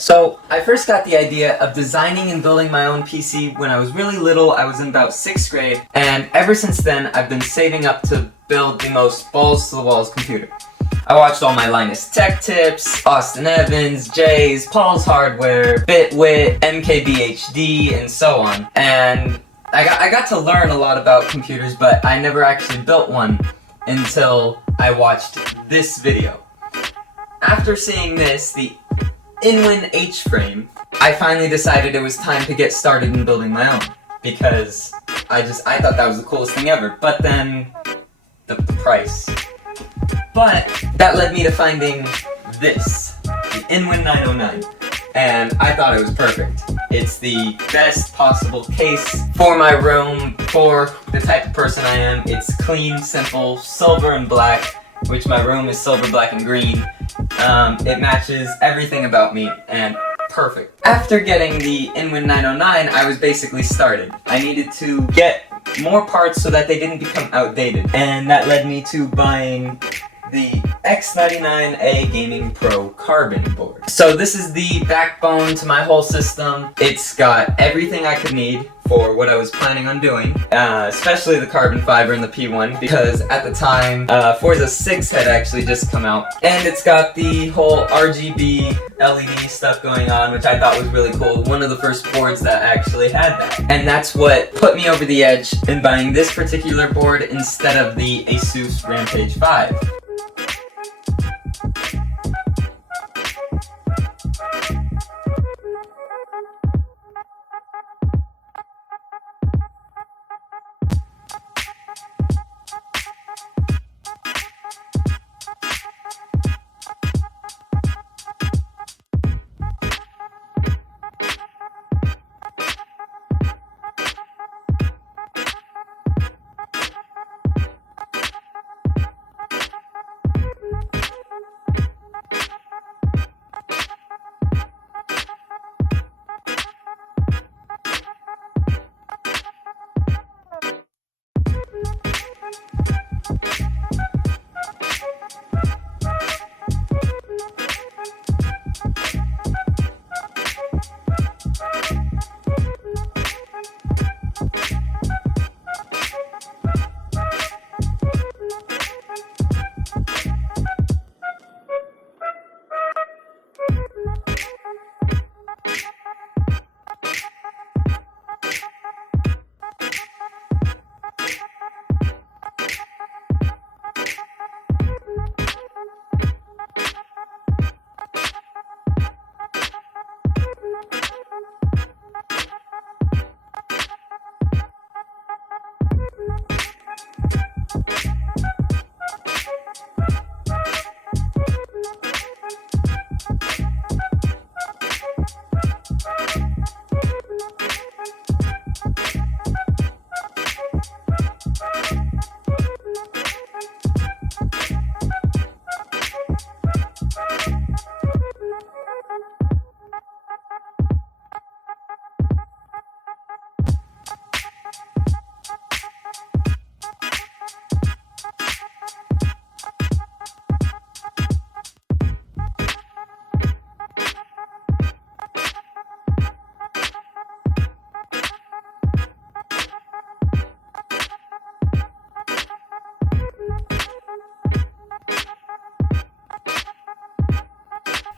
So, I first got the idea of designing and building my own PC when I was really little. I was in about 6th grade, and ever since then, I've been saving up to build the most balls-to-the-walls computer. I watched all my Linus Tech Tips, Austin Evans, Jay's, Paul's Hardware, Bitwit, MKBHD, and so on. And I got to learn a lot about computers, but I never actually built one until I watched this video. After seeing this, the Inwin H-frame, I finally decided it was time to get started in building my own, because I thought that was the coolest thing ever. But then, the price. But that led me to finding this, the Inwin 909, and I thought it was perfect. It's the best possible case for my room, for the type of person I am. It's clean, simple, silver and black, which my room is silver, black, and green. It matches everything about me, and perfect. After getting the Inwin 909, I was basically started. I needed to get more parts so that they didn't become outdated, and that led me to buying the X99A Gaming Pro carbon board. So this is the backbone to my whole system. It's got everything I could need for what I was planning on doing, especially the carbon fiber and the P1, because at the time, Forza 6 had actually just come out, and it's got the whole RGB LED stuff going on, which I thought was really cool. One of the first boards that actually had that. And that's what put me over the edge in buying this particular board instead of the Asus Rampage 5.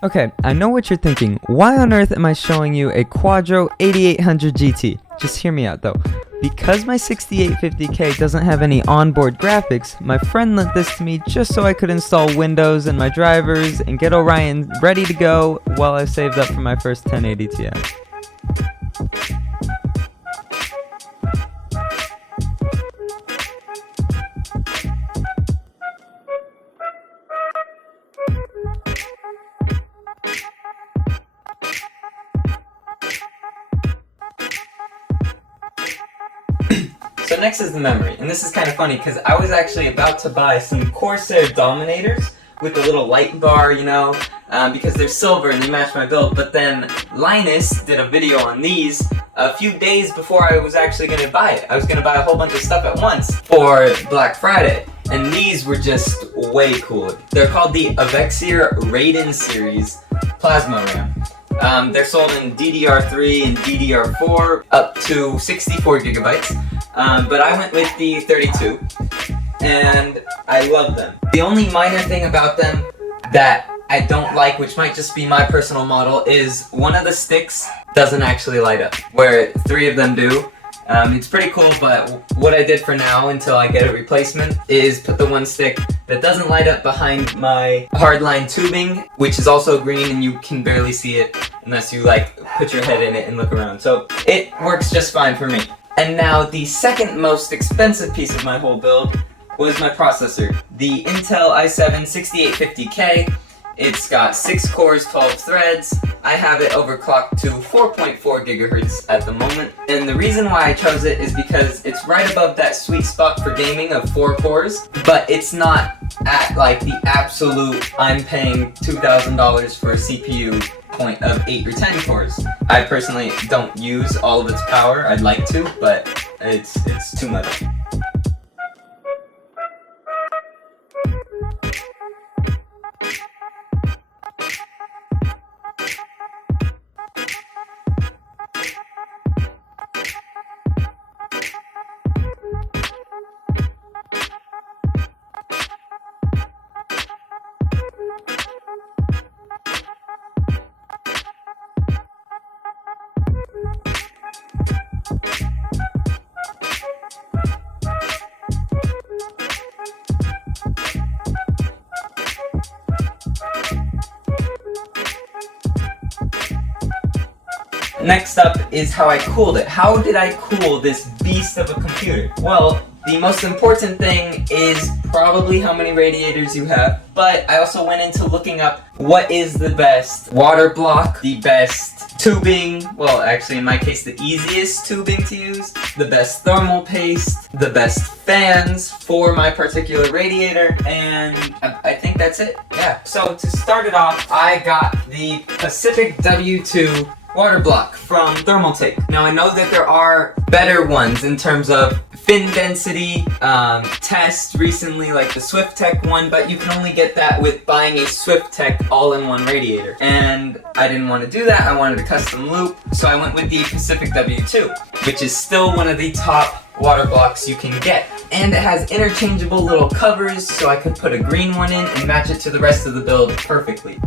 Okay, I know what you're thinking. Why on earth am I showing you a Quadro 8800 GT? Just hear me out though. Because my 6850K doesn't have any onboard graphics, my friend lent this to me just so I could install Windows and my drivers and get Orion ready to go while I saved up for my first 1080 Ti. So next is the memory, and this is kind of funny because I was actually about to buy some Corsair Dominators with the little light bar, you know, because they're silver and they match my build, but then Linus did a video on these a few days before I was actually going to buy it. I was going to buy a whole bunch of stuff at once for Black Friday, and these were just way cooler. They're called the Avexir Raiden series Plasma RAM. They're sold in DDR3 and DDR4 up to 64 gigabytes, but I went with the 32, and I love them. The only minor thing about them that I don't like, which might just be my personal model, is one of the sticks doesn't actually light up, where 3 of them do. It's pretty cool, but what I did for now until I get a replacement is put the one stick that doesn't light up behind my hardline tubing, which is also green and you can barely see it unless you like put your head in it and look around. So it works just fine for me. And now the second most expensive piece of my whole build was my processor, the Intel i7-6850K. It's got 6 cores, 12 threads. I have it overclocked to 4.4 gigahertz at the moment. And the reason why I chose it is because it's right above that sweet spot for gaming of 4 cores, but it's not at like the absolute, I'm paying $2,000 for a CPU point of 8 or 10 cores. I personally don't use all of its power. I'd like to, but it's too much. Next up is how I cooled it. How did I cool this beast of a computer? Well, the most important thing is probably how many radiators you have, but I also went into looking up what is the best water block, the best tubing, well actually in my case the easiest tubing to use, the best thermal paste, the best fans for my particular radiator, and I think that's it. Yeah, so to start it off, I got the Pacific W2 water block from Thermaltake. Now I know that there are better ones in terms of fin density, test recently, like the SwiftTech one, but you can only get that with buying a SwiftTech all-in-one radiator. And I didn't want to do that, I wanted a custom loop, so I went with the Pacific W2, which is still one of the top water blocks you can get. And it has interchangeable little covers, so I could put a green one in and match it to the rest of the build perfectly.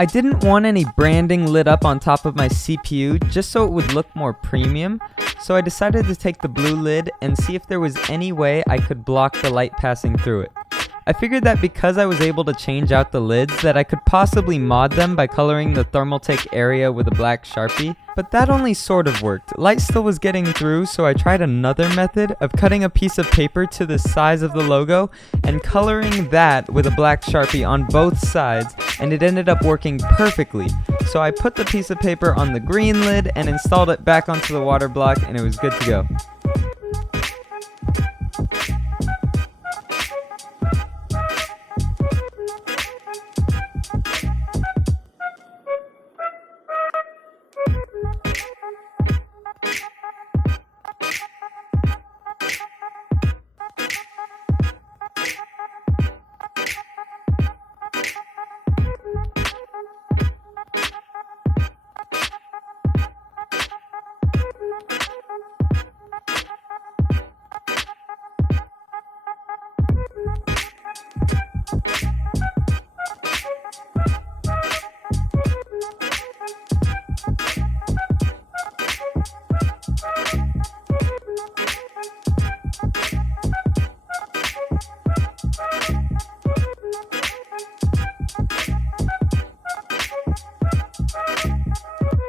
I didn't want any branding lit up on top of my CPU just so it would look more premium, so I decided to take the blue lid and see if there was any way I could block the light passing through it. I figured that because I was able to change out the lids that I could possibly mod them by coloring the Thermaltake area with a black Sharpie, but that only sort of worked. Light still was getting through, so I tried another method of cutting a piece of paper to the size of the logo and coloring that with a black Sharpie on both sides, and it ended up working perfectly. So I put the piece of paper on the green lid and installed it back onto the water block, and it was good to go.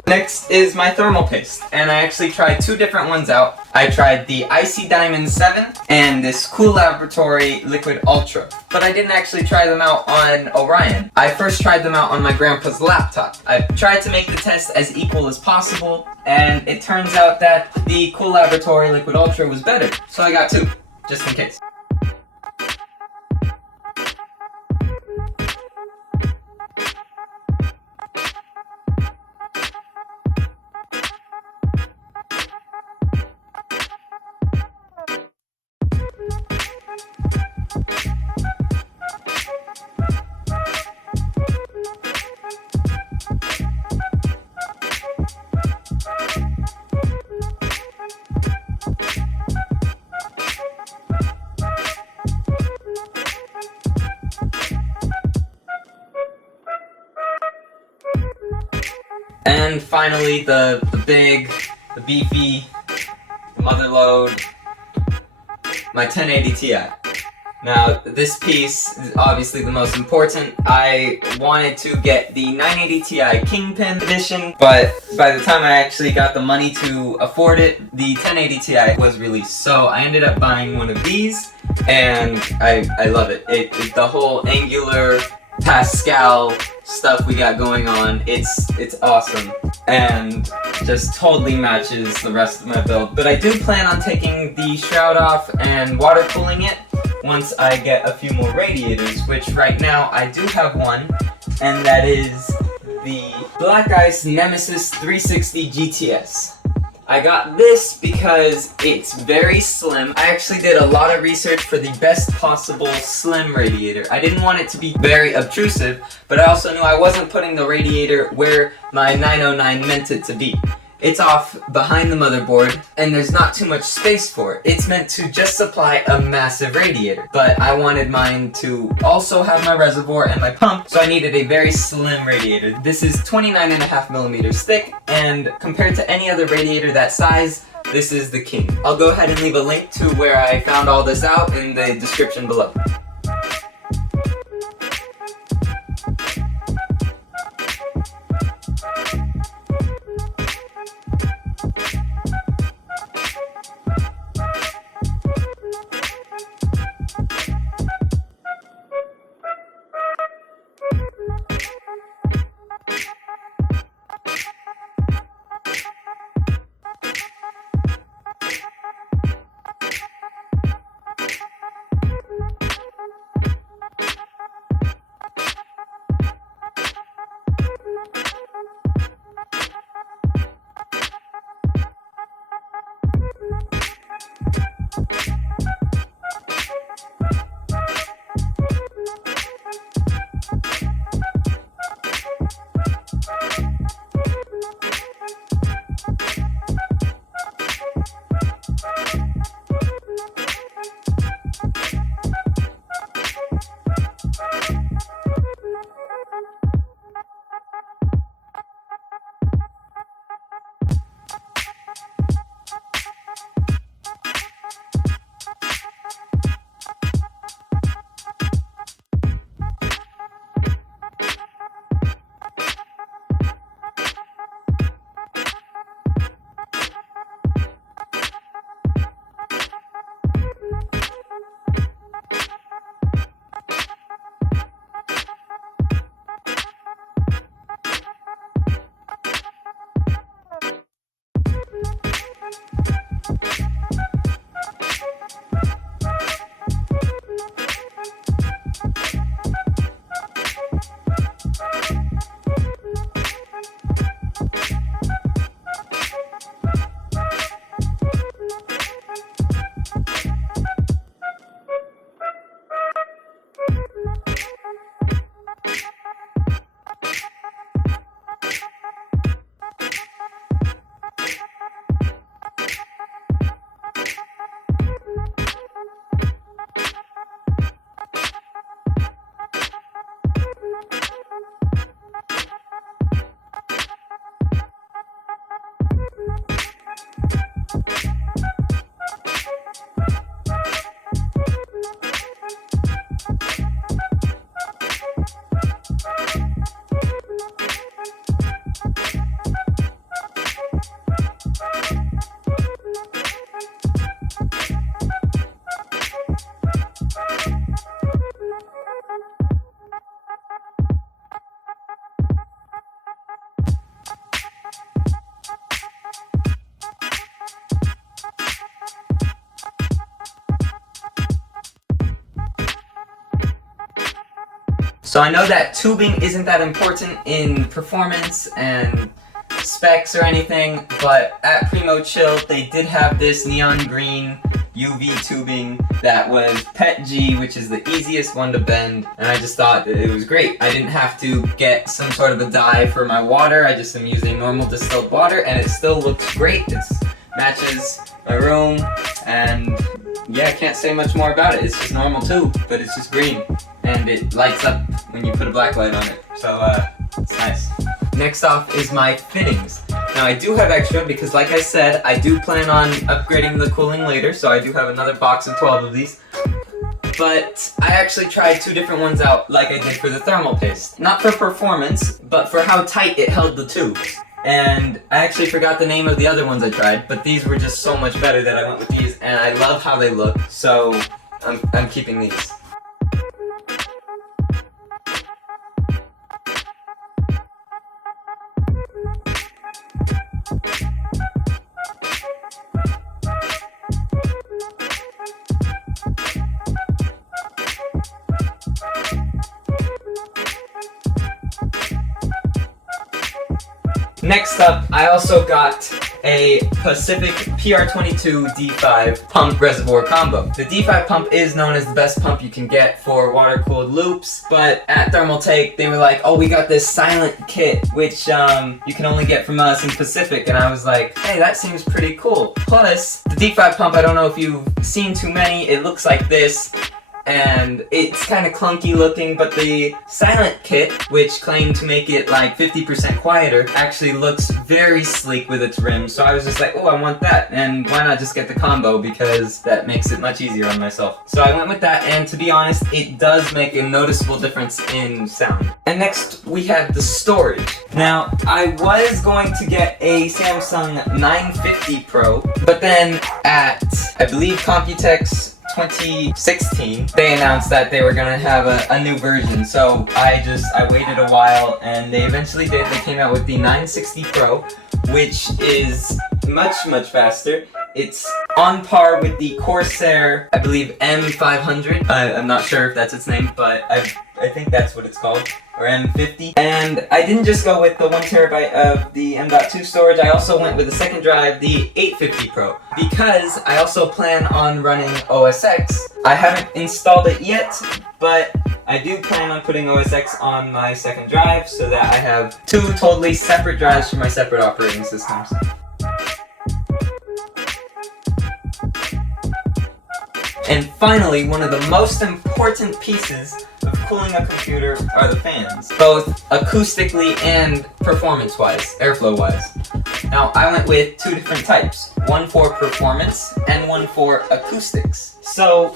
Next is my thermal paste, and I actually tried two different ones out. I tried the Icy Diamond 7 and this Cool Laboratory Liquid Ultra, but I didn't actually try them out on Orion. I first tried them out on my grandpa's laptop. I tried to make the test as equal as possible, and it turns out that the Cool Laboratory Liquid Ultra was better, so I got two, just in case. And finally, the big, the beefy motherload, my 1080 Ti. Now, this piece is obviously the most important. I wanted to get the 980 Ti Kingpin edition, but by the time I actually got the money to afford it, the 1080 Ti was released. So I ended up buying one of these, and I love it. The whole angular Pascal stuff we got going on, it's awesome and just totally matches the rest of my build. But I do plan on taking the shroud off and water cooling it once I get a few more radiators, which right now I do have one, and that is the Black Ice Nemesis 360 GTX. I got this because it's very slim. I actually did a lot of research for the best possible slim radiator. I didn't want it to be very obtrusive, but I also knew I wasn't putting the radiator where my 909 meant it to be. It's off behind the motherboard, and there's not too much space for it. It's meant to just supply a massive radiator, but I wanted mine to also have my reservoir and my pump, so I needed a very slim radiator. This is 29.5 millimeters thick, and compared to any other radiator that size, this is the king. I'll go ahead and leave a link to where I found all this out in the description below. So I know that tubing isn't that important in performance and specs or anything, but at Primo Chill they did have this neon green UV tubing that was PET G, which is the easiest one to bend, and I just thought that it was great. I didn't have to get some sort of a dye for my water. I just am using normal distilled water, and it still looks great. It matches my room, and yeah, I can't say much more about it. It's just normal tube, but it's just green, and it lights up when you put a black light on it. So it's nice. Next off is my fittings. Now I do have extra because, like I said, I do plan on upgrading the cooling later, so I do have another box of 12 of these. But I actually tried 2 different ones out like I did for the thermal paste. Not for performance, but for how tight it held the tubes. And I actually forgot the name of the other ones I tried, but these were just so much better that I went with these, and I love how they look, so I'm keeping these. Next up, I also got a Pacific PR22 D5 pump reservoir combo. The D5 pump is known as the best pump you can get for water-cooled loops, but at Thermaltake they were like, oh, we got this silent kit, which you can only get from us in Pacific, and I was like, hey, that seems pretty cool. Plus, the D5 pump, I don't know if you've seen too many, it looks like this, and it's kind of clunky looking, but the silent kit, which claimed to make it like 50% quieter, actually looks very sleek with its rims. So I was just like, oh, I want that, and why not just get the combo, because that makes it much easier on myself. So I went with that, and to be honest, it does make a noticeable difference in sound. And next we have the storage. Now, I was going to get a Samsung 950 Pro, but then at, I believe, Computex 2016, they announced that they were gonna have a new version, so I waited a while, and they eventually did. They came out with the 960 Pro, which is much faster. It's on par with the Corsair, I believe, M500. I'm not sure if that's its name, but I think that's what it's called, or M50. And I didn't just go with the 1TB of the M.2 storage, I also went with the second drive, the 850 Pro, because I also plan on running OS X. I haven't installed it yet, but I do plan on putting OS X on my second drive so that I have 2 totally separate drives for my separate operating systems. And finally, one of the most important pieces of cooling a computer are the fans, both acoustically and performance-wise, airflow-wise. Now, I went with 2 different types, one for performance and one for acoustics. So,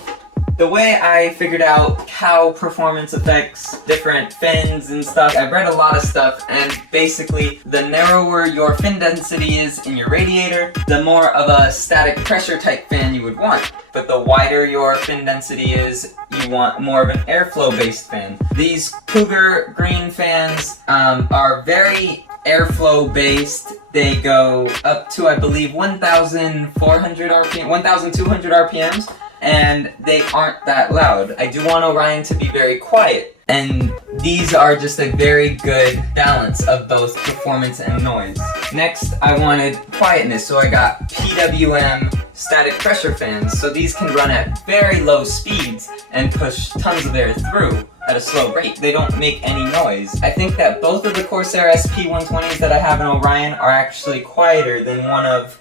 the way I figured out how performance affects different fins and stuff, I read a lot of stuff, and basically the narrower your fin density is in your radiator, the more of a static pressure type fan you would want. But the wider your fin density is, you want more of an airflow based fan. These Cougar green fans are very airflow based. They go up to, I believe, 1,400 RPM, 1,200 RPMs. And they aren't that loud. I do want Orion to be very quiet, and these are just a very good balance of both performance and noise. Next, I wanted quietness, so I got PWM static pressure fans, so these can run at very low speeds and push tons of air through at a slow rate. They don't make any noise. I think that both of the Corsair SP120s that I have in Orion are actually quieter than one of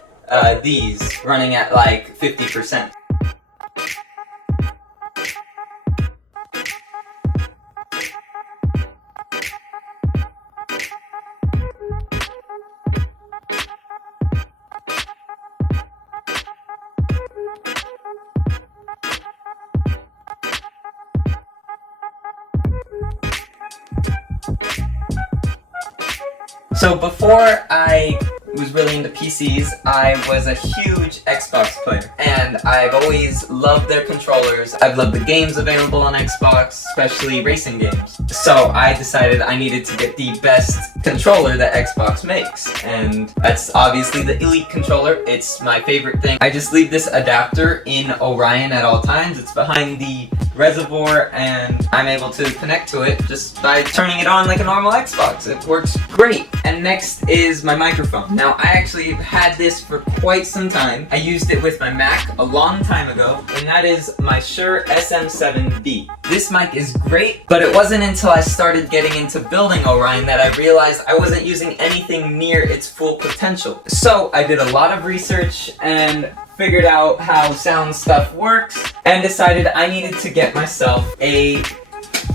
these, running at like 50%. So before I was really into PCs, I was a huge Xbox player, and I've always loved their controllers. I've loved the games available on Xbox, especially racing games. So I decided I needed to get the best controller that Xbox makes, and that's obviously the Elite controller. It's my favorite thing. I just leave this adapter in Orion at all times. It's behind the reservoir, and I'm able to connect to it just by turning it on like a normal Xbox. It works great. And next is my microphone. Now, I actually had this for quite some time. I used it with my Mac a long time ago, and that is my Shure SM7B. This mic is great, but it wasn't until I started getting into building Orion that I realized I wasn't using anything near its full potential. So I did a lot of research and figured out how sound stuff works and decided I needed to get myself a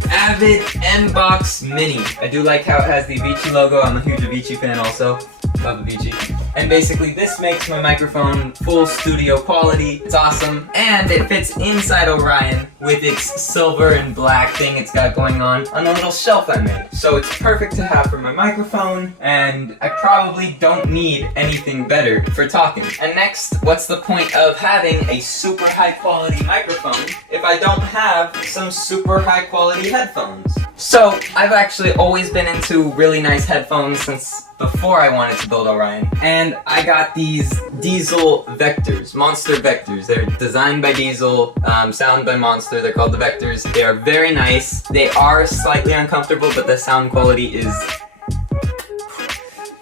Avid M-Box Mini. I do like how it has the Avicii logo. I'm a huge Avicii fan also. Love Avicii. And basically this makes my microphone full studio quality. It's awesome. And it fits inside Orion with its silver and black thing it's got going on a little shelf I made. So it's perfect to have for my microphone, and I probably don't need anything better for talking. And next, what's the point of having a super high quality microphone if I don't have some super high quality headphones? So I've actually always been into really nice headphones since before I wanted to build Orion, and I got these Diesel Vectors, Monster Vectors. They're designed by Diesel, sound by Monster. They're called the Vectors. They are very nice. They are slightly uncomfortable, but the sound quality is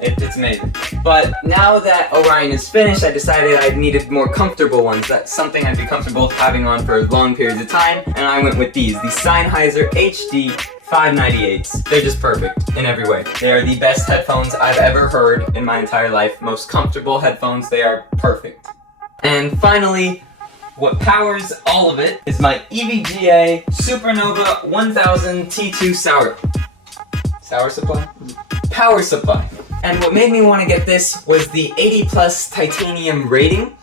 it's amazing. But now that Orion is finished, I decided I needed more comfortable ones. That's something I'd be comfortable having on for long periods of time, and I went with these, the Sennheiser HD 598s. They're just perfect in every way. They are the best headphones I've ever heard in my entire life. Most comfortable headphones. They are perfect. And finally, what powers all of it is my EVGA Supernova 1000 T2 power supply. And what made me want to get this was the 80 plus titanium rating.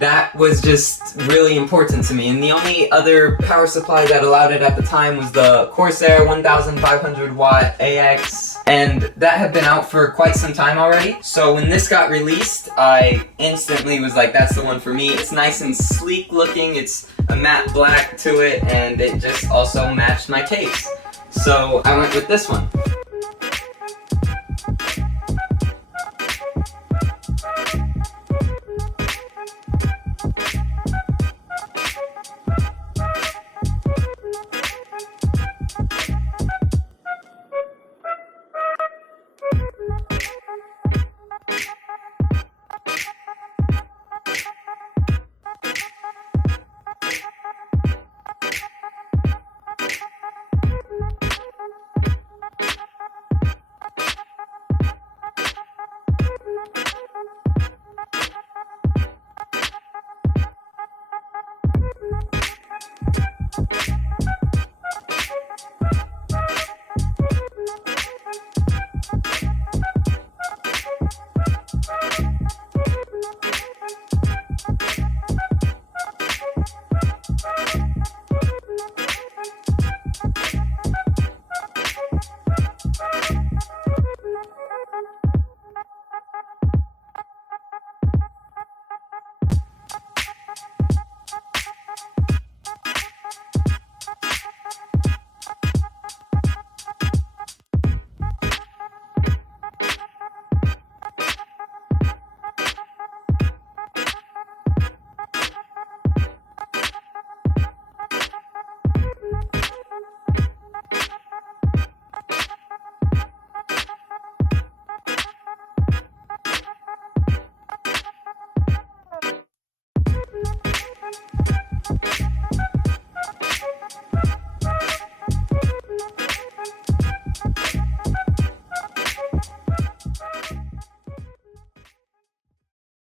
That was just really important to me, and the only other power supply that allowed it at the time was the Corsair 1500 watt AX, and that had been out for quite some time already. So when this got released, I instantly was like, that's the one for me. It's nice and sleek looking, it's a matte black to it, and it just also matched my case. So I went with this one.